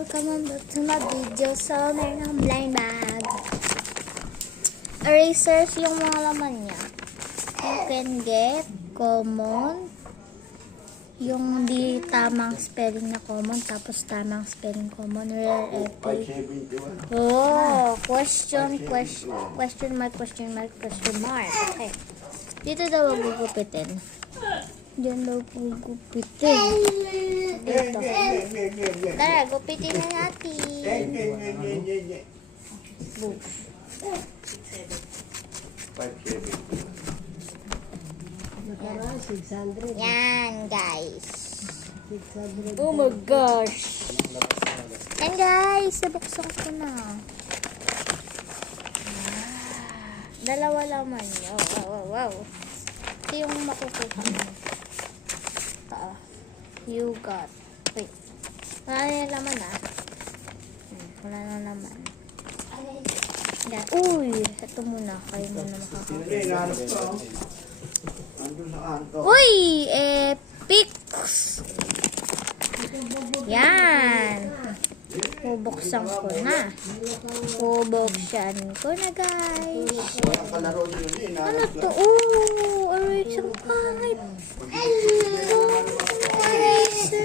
welcome on back to my video. So, meron akong blind bag. Erasers yung mga laman niya. You can get common, yung di tamang spelling na common, tapos tamang spelling common, rare, epic. Oh, question mark. Okay. Dito daw gugupitin. Diyan daw gugupitin. Dito. Tara, gupitin na natin. Boom. 600. Yan, guys. 600. Oh my gosh. Yan, guys. Nabuksan ko na. Dalawa laman. Wow. Ito yung makukuha mo. Ito. You got. Wait. Wala na yung laman, ah. Wala na laman. Yan. Uy! Ito muna. Kayo muna makakakuha. Uy! Epic! Yan! Bubuksan ko na. Bubuksan ko na, guys. Ano to? Oh! Eraser kahit. Erasers!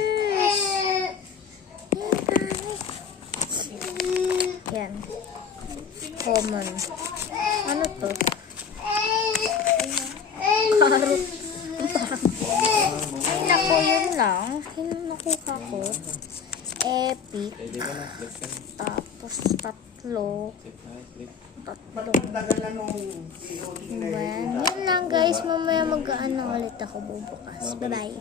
Yan. Common. Ano to? Karot. Ay, naku, yun lang. Yung nakuha ko. Epic. Tapos, tatlo. Yan. Yun lang, guys. Mamaya mag-ano ulit ako bubukas. Bye-bye.